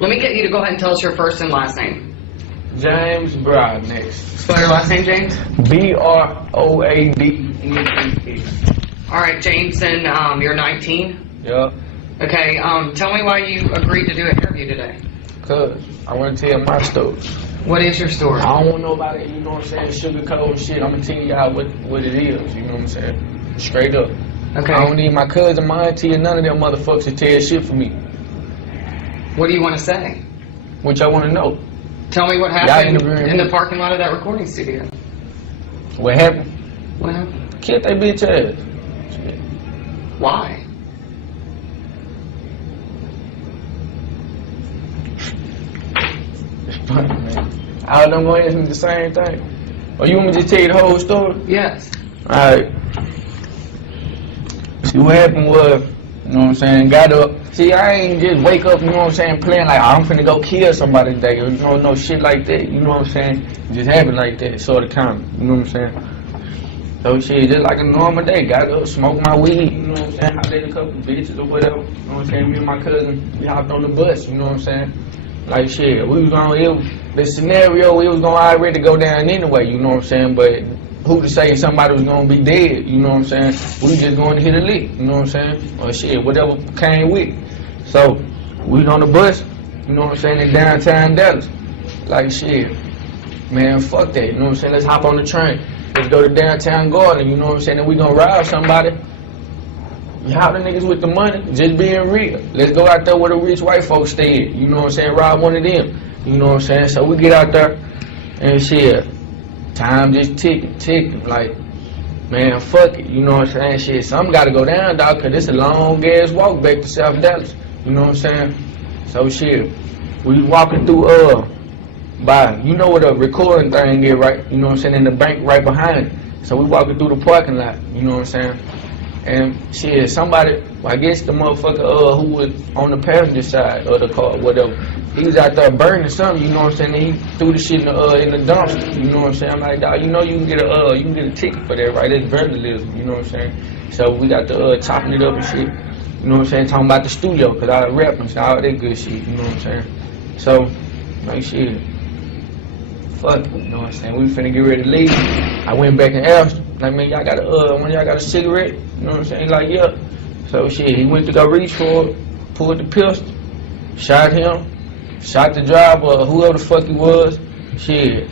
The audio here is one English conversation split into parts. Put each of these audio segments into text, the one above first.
Let me get you to go ahead and tell us your first and last name. James Broadnax. Spell your last name, James. Broadnex. Alright, James, and you're 19? Yeah. Okay, tell me why you agreed to do an interview today. Cause I want to tell my story. What is your story? I don't want nobody, you know what I'm saying, sugarcoat shit. I'm gonna tell y'all what it is, you know what I'm saying? Straight up. Okay. I don't need my cousin, my auntie, and none of them motherfuckers to tell shit for me. What do you want to say? What y'all want to know? Tell me what happened in the parking lot of that recording studio. What happened? What happened? Killed that bitch ass. Shit. Why? Man. All them gonna ask me the same thing. Or you want me to just tell you the whole story? Yes. Alright. See, what happened was, you know what I'm saying, got up. See, I ain't just wake up, you know what I'm saying, playing like, I'm finna go kill somebody today, or, you know, no shit like that, you know what I'm saying? It just happened like that, sort of common, you know what I'm saying? So shit, just like a normal day, got up, smoked my weed, you know what I'm saying, I did a couple bitches or whatever, you know what I'm saying, me and my cousin, we hopped on the bus, you know what I'm saying? Like shit, we was gonna, the scenario, we was gonna already go down anyway, you know what I'm saying, but who to say somebody was gonna be dead, you know what I'm saying? We just going to hit a lick, you know what I'm saying? Or shit, whatever came with it. So, we was on the bus, you know what I'm saying, in downtown Dallas. Like shit, man, fuck that, you know what I'm saying? Let's hop on the train. Let's go to downtown Garden, you know what I'm saying? And we gonna rob somebody. Y'all the niggas with the money, just being real. Let's go out there where the rich white folks stay at, you know what I'm saying? Rob one of them, you know what I'm saying? So we get out there and shit. Time just ticking, like, man, fuck it, you know what I'm saying, shit, something gotta go down, dog, cause it's a long-ass walk back to South Dallas, you know what I'm saying, so shit, we walking through, by, you know what a recording thing is, right, you know what I'm saying, in the bank right behind it, so we walking through the parking lot, you know what I'm saying, and shit, somebody, I guess the motherfucker, who was on the passenger side of the car, whatever, he was out there burning something, you know what I'm saying, and he threw the shit in the dumpster, you know what I'm saying, I'm like, dog, you know you can get a ticket for that, right, that's vandalism, you know what I'm saying, so we got the, chopping it up and shit, you know what I'm saying, talking about the studio, cause I rap and all that good shit, you know what I'm saying, so, like shit, fuck, you know what I'm saying, we finna get ready to leave, I went back and asked him, like, man, y'all got one of y'all got a cigarette, you know what I'm saying, he's like, yeah, so shit, he went to go reach for it, pulled the pistol, shot him, shot the driver, whoever the fuck he was, shit.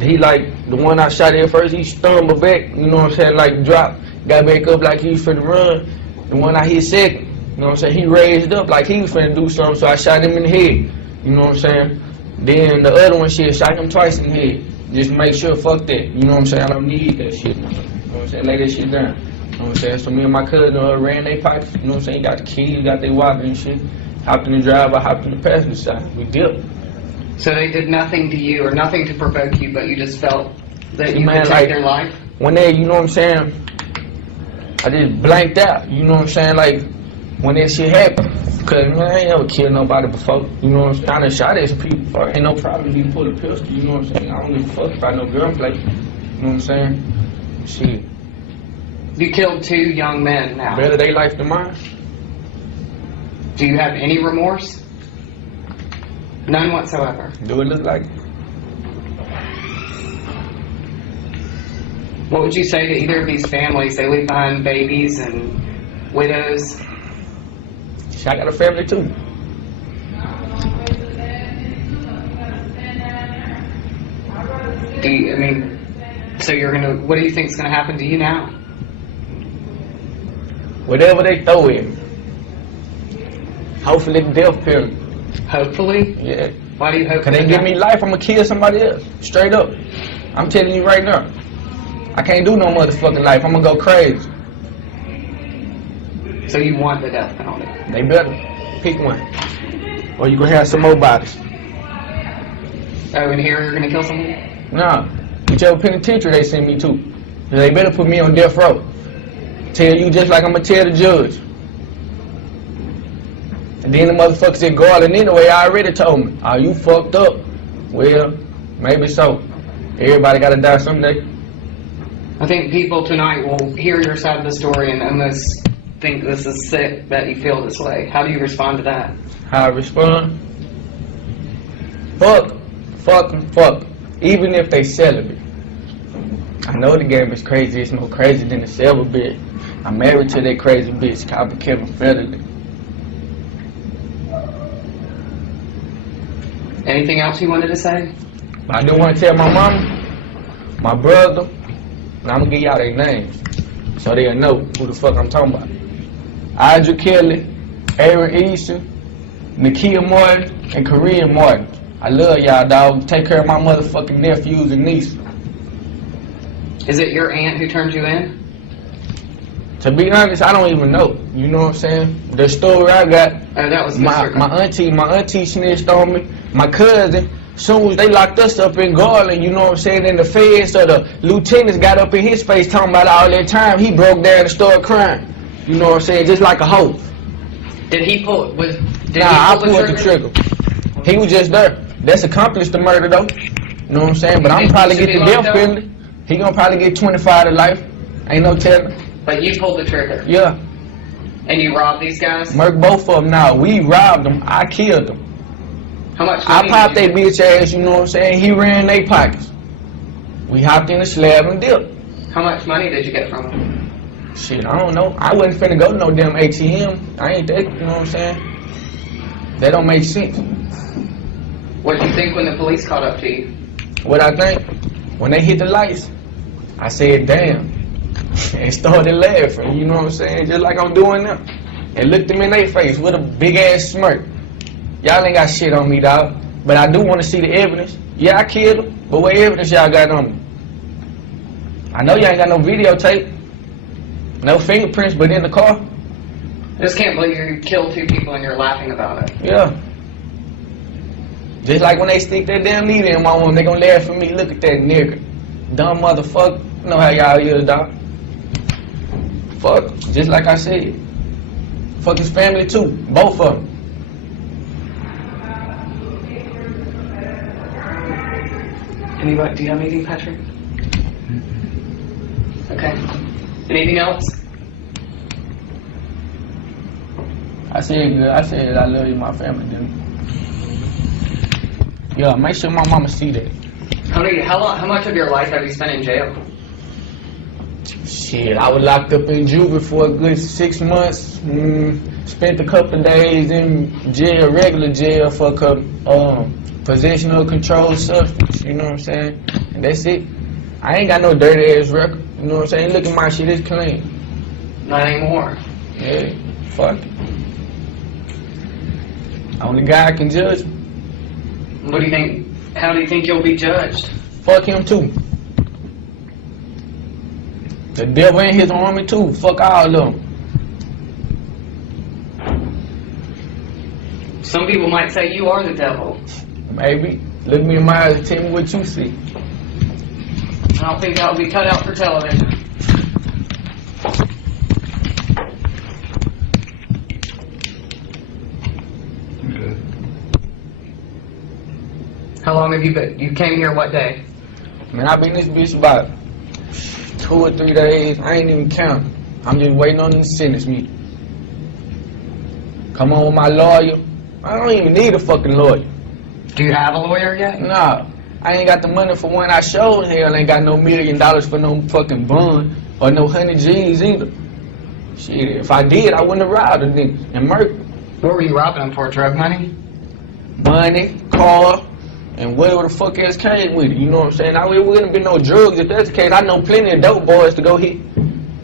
He like, the one I shot at first, he stumbled back, you know what I'm saying, like dropped, got back up like he was finna run. The one I hit second, you know what I'm saying, he raised up like he was finna do something, so I shot him in the head, you know what I'm saying. Then the other one, shit, shot him twice in the head. Just make sure, fuck that, you know what I'm saying, I don't need that shit, you know what I'm saying, lay that shit down, you know what I'm saying. So me and my cousin ran their pockets, you know what I'm saying, got the keys, got their wallet and shit. Hopped in the driver, hopped in the passenger side. We dipped. So they did nothing to you or nothing to provoke you, but you just felt that you man, could take their life? When they, you know what I'm saying, I just blanked out, you know what I'm saying, like, when that shit happened. Cause, man, I ain't ever killed nobody before, you know what I'm saying, I done shot at some people before. Ain't no problem if you pull a pistol, you know what I'm saying, I don't give a fuck about no gunplay, you know what I'm saying, shit. You killed 2 young men now. Better they life than mine. Do you have any remorse? None whatsoever. Do it look like it? What would you say to either of these families? They leave behind babies and widows. I got a family too. So you're gonna, what do you think's gonna happen to you now? Whatever they throw in. Hopefully the death penalty. Hopefully? Yeah. Why do you hope? Cause they give me life, I'm gonna kill somebody else. Straight up. I'm telling you right now. I can't do no motherfucking life. I'm gonna go crazy. So you want the death penalty? They better. Pick one. Or you gonna have some more bodies. Oh, and here you're gonna kill somebody? Nah. Whichever penitentiary they send me to. They better put me on death row. Tell you just like I'm gonna tell the judge. And then the motherfuckers in Garland anyway already told me, oh, you fucked up. Well, maybe so. Everybody gotta die someday. I think people tonight will hear your side of the story and almost think this is sick that you feel this way. How do you respond to that? How I respond? Fuck 'em, fuck. Even if they celibate. I know the game is crazy. It's more crazy than the celibate. I'm married to that crazy bitch called Kevin Federally. Anything else you wanted to say? I do want to tell my mama, my brother, and I'm gonna give y'all their names so they'll know who the fuck I'm talking about. Audrey Kelly, Aaron Easton, Nakia Martin, and Korean Martin. I love y'all, dog. Take care of my motherfucking nephews and nieces. Is it your aunt who turned you in? To be honest, I don't even know. You know what I'm saying? The story I got, That was my auntie snitched on me. My cousin, soon as they locked us up in Garland, you know what I'm saying, in the feds, so the lieutenants got up in his face talking about all that time. He broke down and started crying. You know what I'm saying? Just like a hoe. Did he pull? I pulled the trigger. He was just there. That's accomplished the murder though. You know what I'm saying? But I'm probably get the death penalty. He gonna probably get 25 to life. Ain't no telling. But you pulled the trigger. Yeah. And you robbed these guys? Murked both of them now. We robbed them. I killed them. How much I money popped did that bitch ass, you know what I'm saying? He ran their pockets. We hopped in the slab and dipped. How much money did you get from him? Shit, I don't know. I wasn't finna go to no damn ATM. I ain't that, you know what I'm saying? That don't make sense. What did you think when the police caught up to you? What I think? When they hit the lights, I said, damn. And started laughing, you know what I'm saying? Just like I'm doing now. And looked them in their face with a big ass smirk. Y'all ain't got shit on me, dog. But I do want to see the evidence. Yeah, I killed him, but what evidence y'all got on me? I know y'all ain't got no videotape. No fingerprints, but in the car. I just can't believe you killed 2 people and you're laughing about it. Yeah. Just like when they stick that damn needle in my woman, they gonna laugh at me. Look at that nigga. Dumb motherfucker. You know how y'all is, dog. Fuck. Just like I said. Fuck his family too. Both of them. Anybody? Do you have anything, Patrick? Okay. Anything else? I said I love you, my family, didn't I? Yeah, make sure my mama see that. How much of your life have you spent in jail? Shit, I was locked up in juvie for a good 6 months. Spent a couple of days in jail, regular jail, for possession of controlled substance. You know what I'm saying? And that's it. I ain't got no dirty ass record. You know what I'm saying? Look at my shit, it's clean. Not anymore. Yeah, fuck it. Only God can judge me. What do you think? How do you think you'll be judged? Fuck him too. The devil in his army too. Fuck all of them. Some people might say you are the devil. Maybe. Look me in my eyes and tell me what you see. I don't think that will be cut out for television. How long have you been? You came here what day? Man, I've been in this bitch about 2 or 3 days. I ain't even counting. I'm just waiting on them to sentence me. Come on with my lawyer. I don't even need a fucking lawyer. Do you have a lawyer yet? Nah. I ain't got the money for one I showed. Hell, ain't got no $1 million for no fucking bond or no 100 G's either. Shit, if I did, I wouldn't have robbed a nigga and murdered. What were you robbing them for? Drug money? Money, car, and whatever the fuck else came with it. You know what I'm saying? It wouldn't be no drugs if that's the case. I know plenty of dope boys to go hit.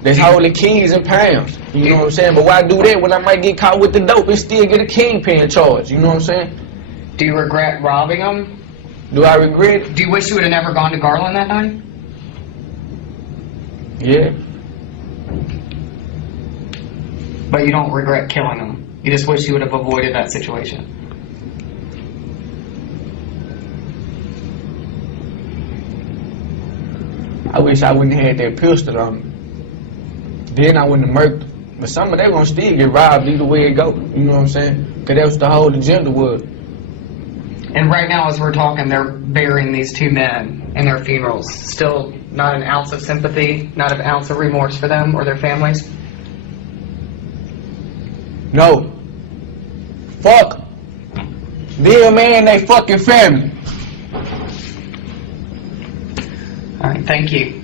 That's holding keys and pounds. You know what I'm saying? But why do that when I might get caught with the dope and still get a kingpin charge? You know what I'm saying? Do you regret robbing them? Do I regret it? Do you wish you would have never gone to Garland that night? Yeah. But you don't regret killing them. You just wish you would have avoided that situation. I wish I wouldn't have had that pistol on me. Then I wouldn't have murked them. But some of them gonna still get robbed either way it go. You know what I'm saying? Because that's what the whole agenda was. And right now, as we're talking, they're burying these 2 men in their funerals. Still not an ounce of sympathy, not an ounce of remorse for them or their families? No. Fuck. Be a man, they fucking family. All right, thank you.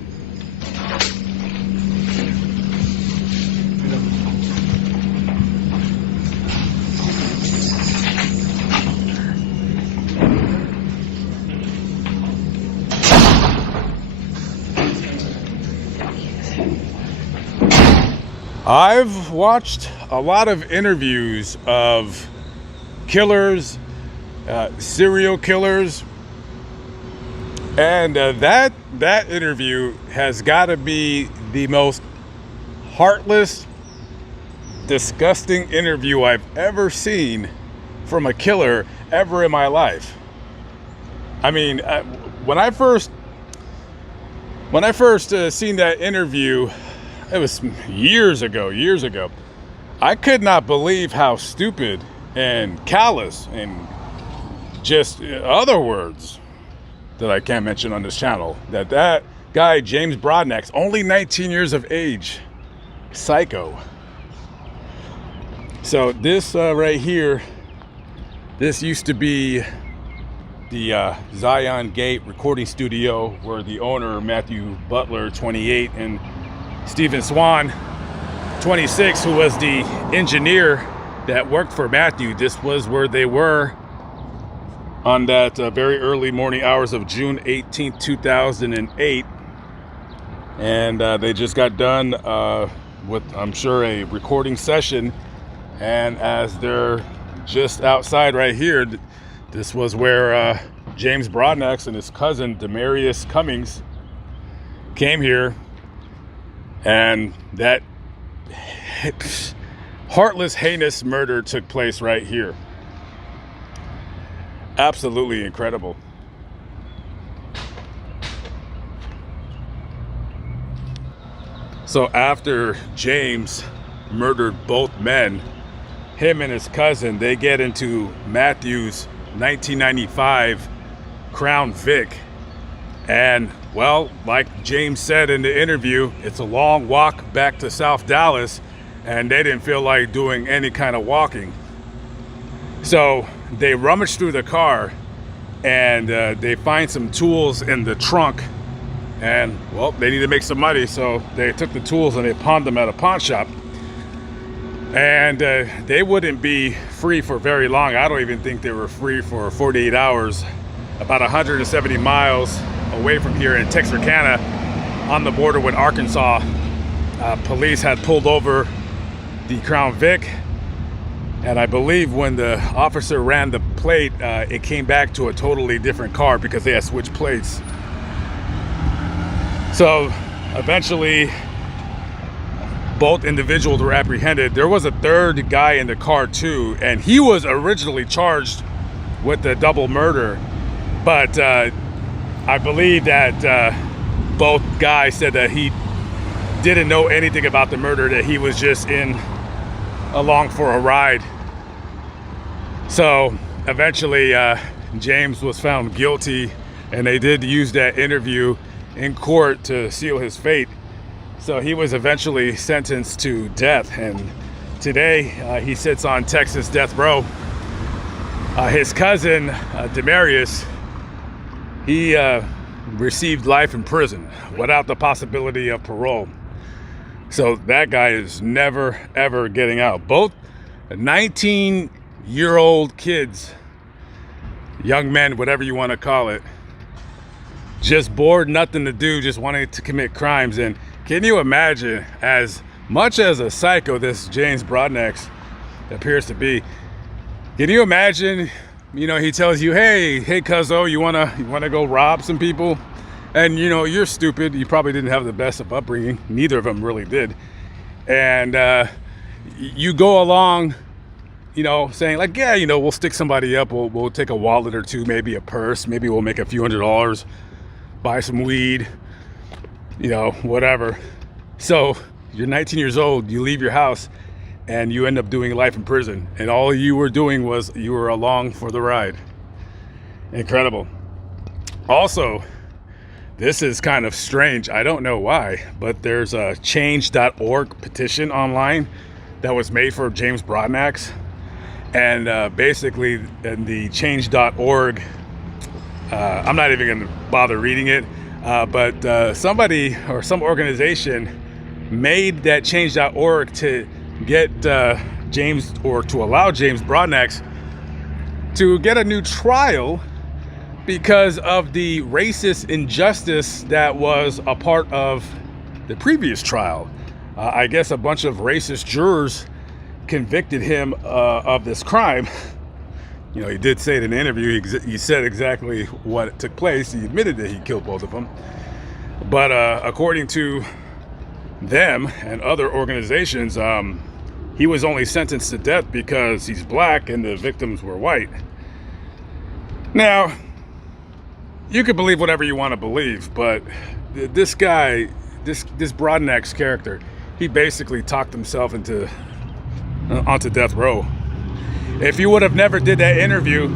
I've watched a lot of interviews of killers, serial killers, and that interview has got to be the most heartless, disgusting interview I've ever seen from a killer ever in my life. I mean, when I first seen that interview, it was years ago. I could not believe how stupid and callous and just other words that I can't mention on this channel, that guy, James Broadnax, only 19 years of age, psycho. So this right here, this used to be the Zion Gate recording studio where the owner, Matthew Butler, 28, and Stephen Swan, 26, who was the engineer that worked for Matthew. This was where they were on that very early morning hours of June 18th, 2008. And they just got done with, I'm sure, a recording session. And as they're just outside right here, this was where James Broadnax and his cousin, Demarius Cummings, came here. And that heartless, heinous murder took place right here. Absolutely incredible. So after James murdered both men, him and his cousin, they get into Matthew's 1995 Crown Vic. And, well, like James said in the interview, it's a long walk back to South Dallas, and they didn't feel like doing any kind of walking. So they rummaged through the car, and they find some tools in the trunk. And, well, they need to make some money, so they took the tools and they pawned them at a pawn shop. And they wouldn't be free for very long. I don't even think they were free for 48 hours. About 170 miles away from here in Texarkana, on the border with Arkansas, police had pulled over the Crown Vic, and I believe when the officer ran the plate, it came back to a totally different car because they had switched plates. So eventually both individuals were apprehended. There was a third guy in the car too, and he was originally charged with the double murder. But I believe that both guys said that he didn't know anything about the murder, that he was just along for a ride. So eventually James was found guilty, and they did use that interview in court to seal his fate. So he was eventually sentenced to death, and today he sits on Texas death row. His cousin, Demarius, he received life in prison without the possibility of parole. So that guy is never, ever getting out. Both 19-year-old kids, young men, whatever you want to call it, just bored, nothing to do, just wanting to commit crimes. And can you imagine, as much as a psycho this James Broadnax appears to be, can you imagine, you know, he tells you, hey cuzzo, you wanna go rob some people? And you know, you're stupid, you probably didn't have the best of upbringing, neither of them really did. And you go along, you know, saying like, yeah, you know, we'll stick somebody up, we'll take a wallet or two, maybe a purse, maybe we'll make a few $100s, buy some weed, you know, whatever. So you're 19 years old, you leave your house, and you end up doing life in prison, and all you were doing was you were along for the ride. Incredible. Also, this is kind of strange, I don't know why, but there's a change.org petition online that was made for James Broadnax, And basically in the change.org, I'm not even going to bother reading it, but somebody or some organization made that change.org to get James, or to allow James Broadnax to get a new trial because of the racist injustice that was a part of the previous trial. I guess a bunch of racist jurors convicted him of this crime. You know, he did say it in an interview. He said exactly what took place. He admitted that he killed both of them. But according to them and other organizations, he was only sentenced to death because he's black and the victims were white. Now, you can believe whatever you want to believe, but this guy, this Broadnax character, he basically talked himself onto death row. If he would have never did that interview,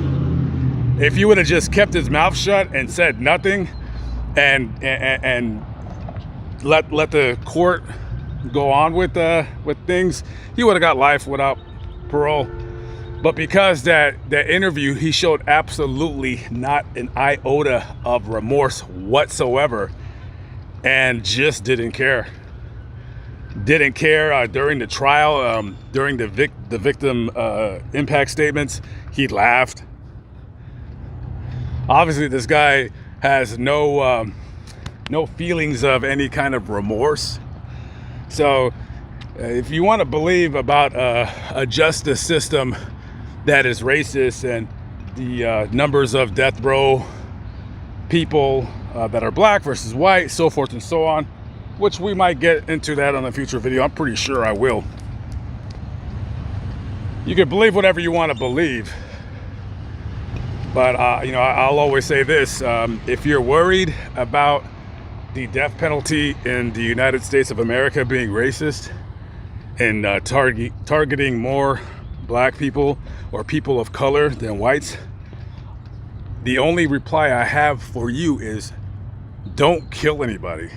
if he would have just kept his mouth shut and said nothing, and let the court go on with things, he would have got life without parole. But because that interview, he showed absolutely not an iota of remorse whatsoever, and just didn't care. Didn't care during the trial, during the victim impact statements. He laughed. Obviously, this guy has no feelings of any kind of remorse. So, if you want to believe about a justice system that is racist and the numbers of death row people that are black versus white, so forth and so on, which we might get into that on a future video. I'm pretty sure I will. You can believe whatever you want to believe, but I'll always say this: if you're worried about the death penalty in the United States of America being racist and targeting more black people or people of color than whites, the only reply I have for you is don't kill anybody.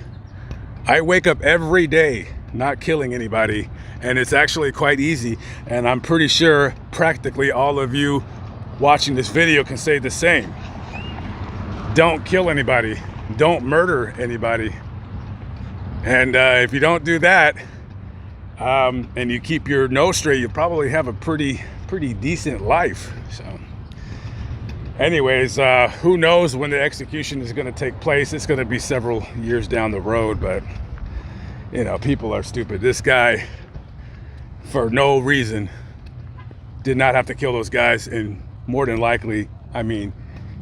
I wake up every day not killing anybody, and it's actually quite easy, and I'm pretty sure practically all of you watching this video can say the same. Don't kill anybody. Don't murder anybody. And if you don't do that, and you keep your nose straight, you probably have a pretty decent life. So anyways, who knows when the execution is going to take place. It's going to be several years down the road, but you know, people are stupid. This guy, for no reason, did not have to kill those guys, and more than likely, I mean,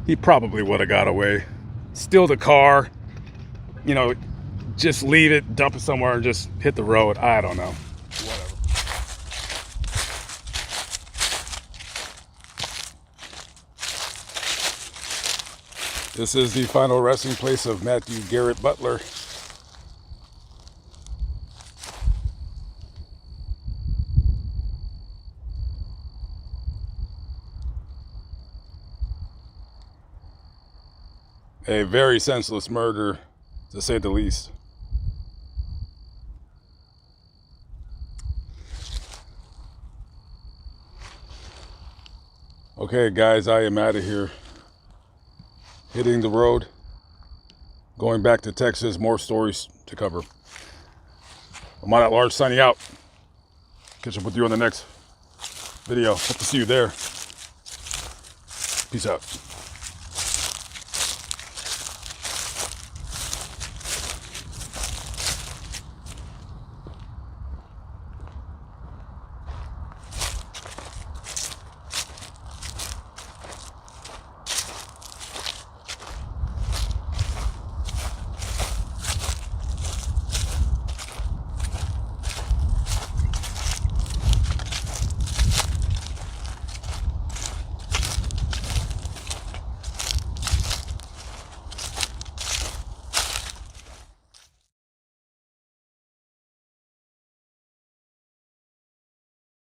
he probably would have got away. Steal the car, you know, just leave it, dump it somewhere, and just hit the road. I don't know. Whatever. This is the final resting place of Matthew Garrett Butler. A very senseless murder, to say the least. Okay, guys, I am out of here. Hitting the road. Going back to Texas. More stories to cover. Lamont at Large signing out. Catch up with you on the next video. Hope to see you there. Peace out.